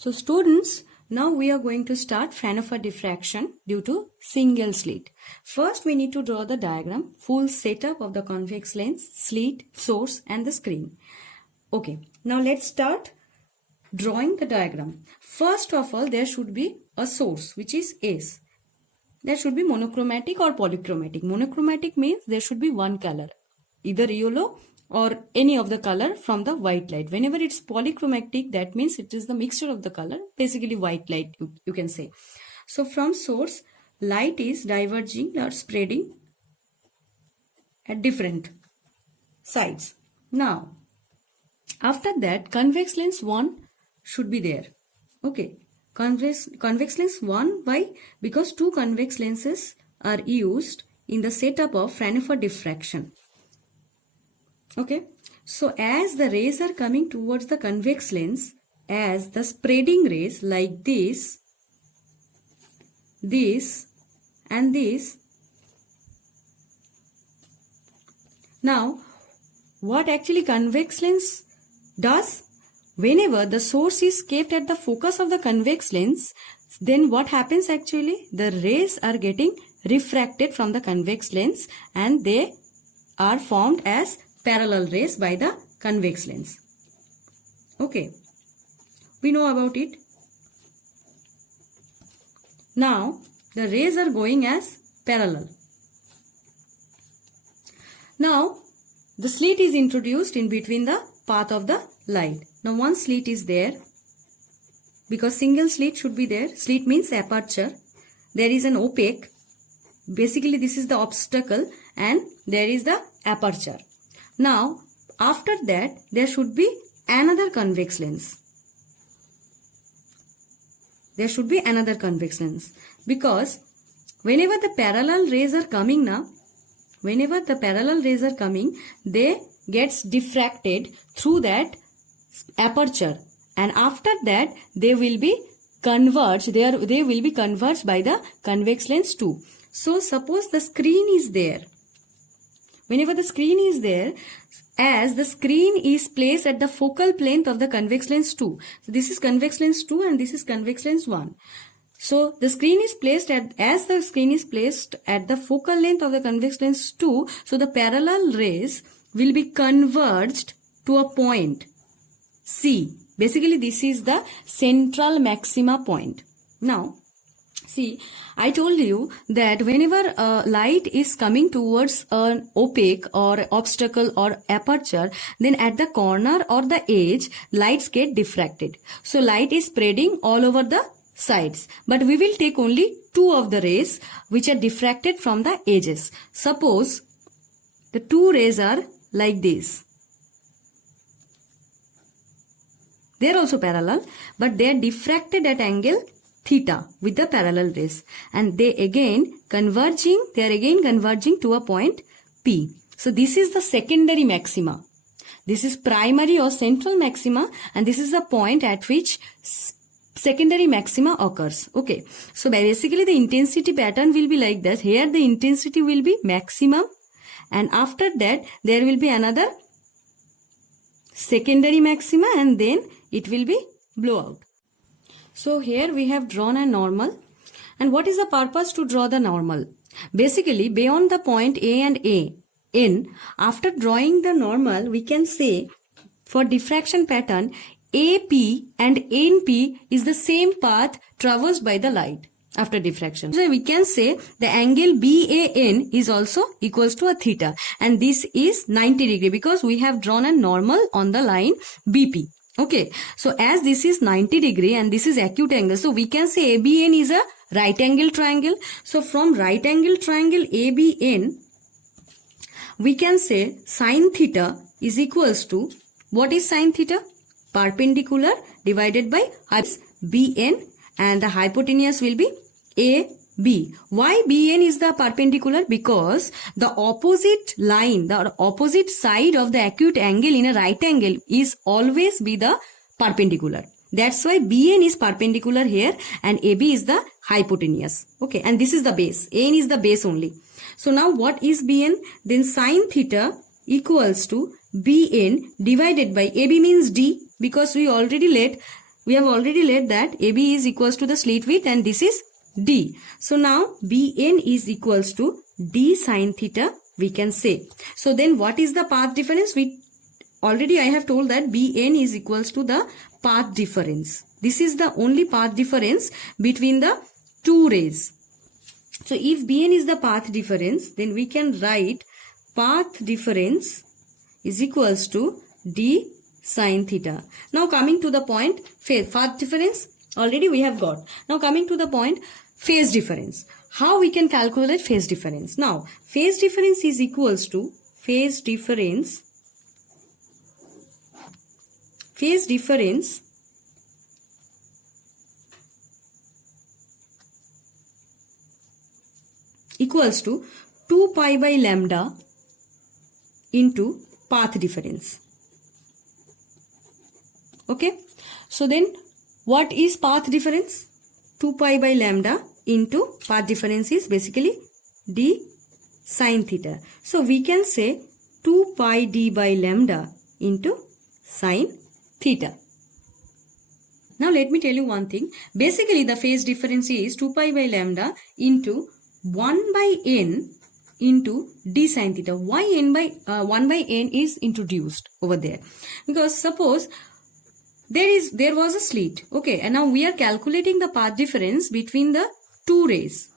So students, now we are going to start Fraunhofer diffraction due to single slit. First we need to draw the diagram, full setup of the convex lens, slit, source and the screen. Okay, now let's start drawing the diagram. First of all, there should be a source which is S. There should be monochromatic or polychromatic. Monochromatic means there should be one color, either yellow or any of the color from the white light. Whenever it's polychromatic, that means it is the mixture of the color, basically white light you can say. So from source, light is diverging or spreading at different sides. Now, after that, convex lens 1 should be there. Okay, convex lens 1, why? Because two convex lenses are used in the setup of Fraunhofer diffraction. Okay, so as the rays are coming towards the convex lens, as the spreading rays like this and this. Now, what actually convex lens does? Whenever the source is kept at the focus of the convex lens, then what happens actually? The rays are getting refracted from the convex lens and they are formed as parallel rays by the convex lens. Okay, we know about it. Now, the rays are going as parallel. Now, the slit is introduced in between the path of the light. Now, one slit is there because single slit should be there. Slit means aperture. There is an opaque. Basically, this is the obstacle and there is the aperture. Now, after that, there should be another convex lens. There should be another convex lens because whenever the parallel rays are coming now, they gets diffracted through that aperture and after that they will be converged. They will be converged by the convex lens 2. So, suppose the screen is there. Whenever the screen is there, as the screen is placed at the focal plane of the convex lens 2. So, this is convex lens 2 and this is convex lens 1. So, the screen is placed as the screen is placed at the focal length of the convex lens 2. So, the parallel rays will be converged to a point C. Basically, this is the central maxima point. Now, see, I told you that whenever light is coming towards an opaque or obstacle or aperture, then at the corner or the edge, lights get diffracted. So, light is spreading all over the sides. But we will take only two of the rays which are diffracted from the edges. Suppose the two rays are like this. They are also parallel, but they are diffracted at angle theta with the parallel rays and they are again converging to a point P. So this is the secondary maxima. This is primary or central maxima and this is the point at which secondary maxima occurs. Okay. So basically the intensity pattern will be like that. Here the intensity will be maximum and after that there will be another secondary maxima and then it will be blowout. So here we have drawn a normal. And what is the purpose to draw the normal? Basically, beyond the point A and N, after drawing the normal, we can say for diffraction pattern, AP and NP is the same path traversed by the light after diffraction. So we can say the angle BAN is also equals to a theta. And this is 90 degree because we have drawn a normal on the line BP. Okay, so as this is 90 degree and this is acute angle, so we can say ABN is a right angle triangle. So from right angle triangle ABN, we can say sine theta is equals to, what is sine theta? Perpendicular divided by BN and the hypotenuse will be AB. Why BN is the perpendicular? Because the opposite line, the opposite side of the acute angle in a right angle is always be the perpendicular. That's why BN is perpendicular here and AB is the hypotenuse. Okay, and this is the base. AN is the base only. So now what is BN? Then sine theta equals to BN divided by AB means D, because we already We have already learned that AB is equals to the slit width and this is D. So now BN is equals to D sine theta, we can say. So then what is the path difference? Already I have told that BN is equals to the path difference. This is the only path difference between the two rays. So if Bn is the path difference, then we can write path difference is equals to D sine theta. Now coming to the point, path difference already we have got. Now coming to the point, phase difference. How we can calculate phase difference? Now phase difference is equals to phase difference equals to 2 pi by lambda into path difference. Okay. So then what is path difference? 2 pi by lambda into path difference is basically D sine theta. So we can say 2 pi D by lambda into sine theta. Now let me tell you one thing. Basically the phase difference is 2 pi by lambda into 1 by n into d sine theta. Why 1 by n is introduced over there? Because suppose there was a slit, okay, and now we are calculating the path difference between the two rays.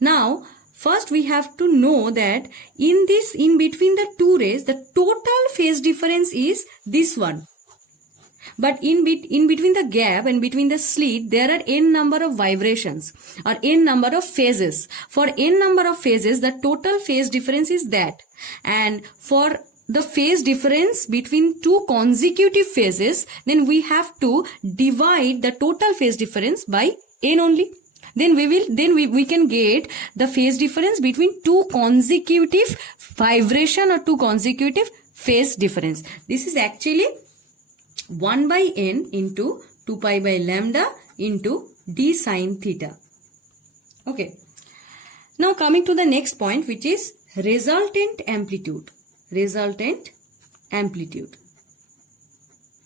Now first we have to know that in between the two rays, the total phase difference is this one. But in between the gap and between the slit, there are n number of vibrations or n number of phases. For n number of phases, the total phase difference is that. And for the phase difference between two consecutive phases, then we have to divide the total phase difference by n only. Then we can get the phase difference between two consecutive vibration or two consecutive phase difference. This is actually 1 by n into 2 pi by lambda into d sine theta. Okay. Now coming to the next point, which is resultant amplitude. Resultant amplitude.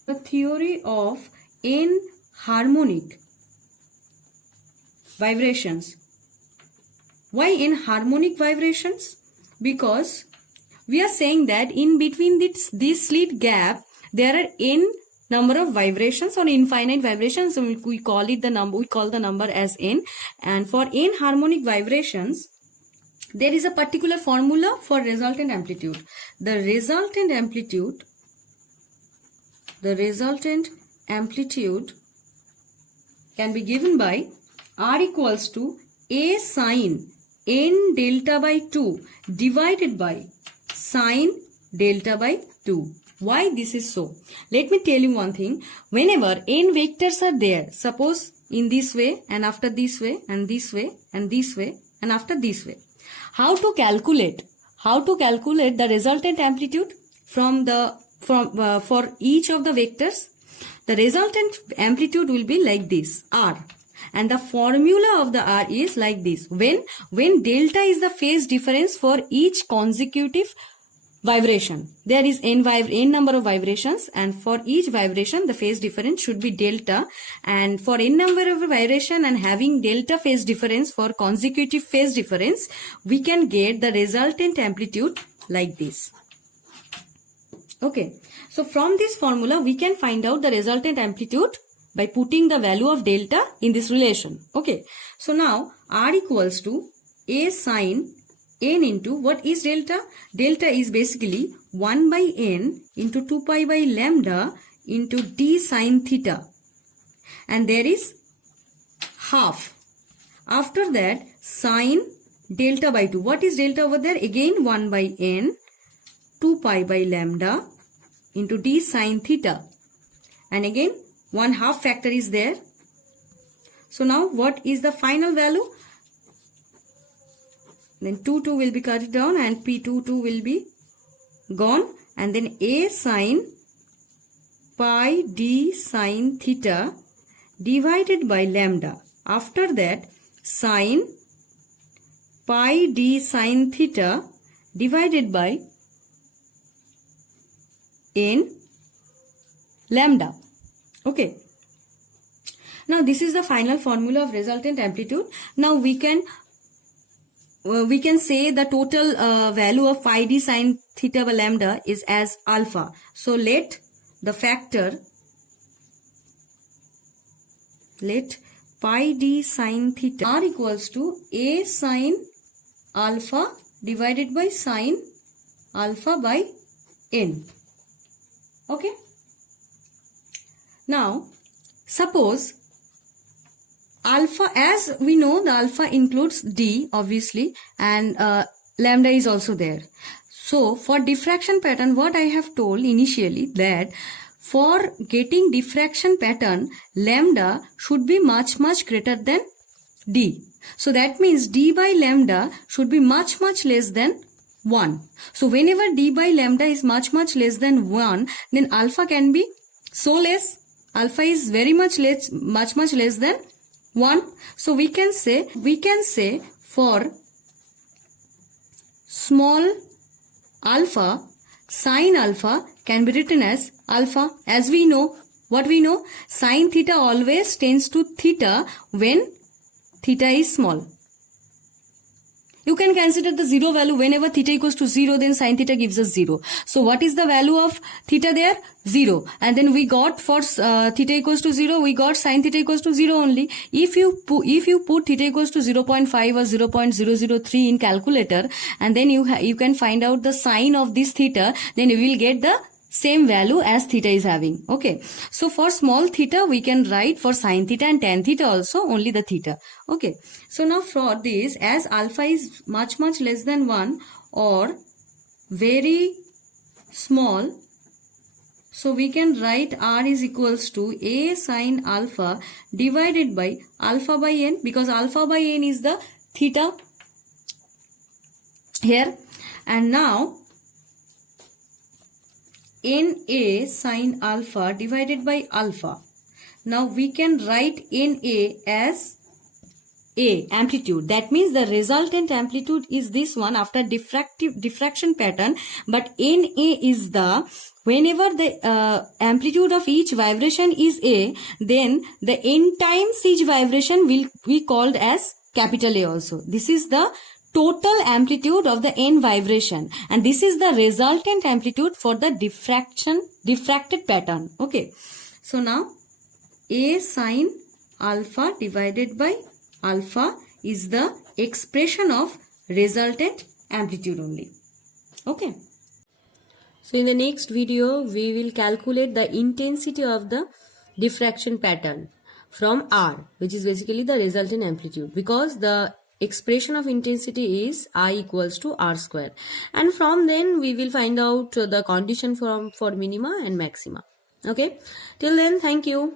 The theory of n harmonic vibrations. Why n harmonic vibrations? Because we are saying that in between this slit gap, there are n number of vibrations or infinite vibrations. So we call the number as n. And for n harmonic vibrations, there is a particular formula for resultant amplitude. The resultant amplitude can be given by R equals to A sine n delta by 2 divided by sine delta by 2. Why this is so? Let me tell you one thing. Whenever n vectors are there, suppose in this way and after this way and this way and this way and after this way. How to calculate the resultant amplitude for each of the vectors? The resultant amplitude will be like this, R. And the formula of the R is like this. When delta is the phase difference for each consecutive vibration, there is n number of vibrations, and for each vibration the phase difference should be delta, and for n number of vibration and having delta phase difference for consecutive phase difference, we can get the resultant amplitude like this. Okay, so from this formula we can find out the resultant amplitude by putting the value of delta in this relation. Okay, so now R equals to A sine n into what is delta? Delta is basically 1 by n into 2 pi by lambda into d sine theta. And there is half. After that, sine delta by 2. What is delta over there? Again 1 by n 2 pi by lambda into d sine theta. And again 1/2 factor is there. So now what is the final value? Then 2 will be cut down and P22 will be gone, and then A sine pi d sine theta divided by lambda. After that, sine pi d sine theta divided by n lambda. Okay. Now this is the final formula of resultant amplitude. Now we can say the total value of pi d sine theta by lambda is as alpha. So let pi d sine theta r equals to a sine alpha divided by sine alpha by n. Okay. Now suppose alpha, as we know, the alpha includes d obviously, and lambda is also there. So for diffraction pattern, what I have told initially, that for getting diffraction pattern, lambda should be much greater than d. So that means d by lambda should be much less than 1. So whenever d by lambda is much less than 1, then alpha can be so less. Alpha is very much less than 1. So we can say for small alpha, sine alpha can be written as alpha. As we know, what we know, sine theta always tends to theta when theta is small. You can consider the zero value. Whenever theta equals to 0, then sine theta gives us 0. So what is the value of theta there? 0. And then we got for theta equals to 0, we got sine theta equals to 0 only. If you put theta equals to 0.5 or 0.003 in calculator, and then you can find out the sine of this theta, then you will get the same value as theta is having. Okay. So for small theta, we can write for sine theta and tan theta also only the theta. Okay. So now for this, as alpha is much less than 1 or very small, so we can write r is equals to a sine alpha divided by alpha by n, because alpha by n is the theta here. And now NA sine alpha divided by alpha. Now we can write NA as A, amplitude. That means the resultant amplitude is this one after diffraction pattern, but NA is the, whenever the amplitude of each vibration is A, then the n times each vibration will be called as capital A also. This is the total amplitude of the n vibration, and this is the resultant amplitude for the diffracted pattern. Okay. So now A sine alpha divided by alpha is the expression of resultant amplitude only. Okay. So in the next video, we will calculate the intensity of the diffraction pattern from R, which is basically the resultant amplitude, because the expression of intensity is I equals to R square, and from then we will find out the condition for minima and maxima. Okay, till then, thank you.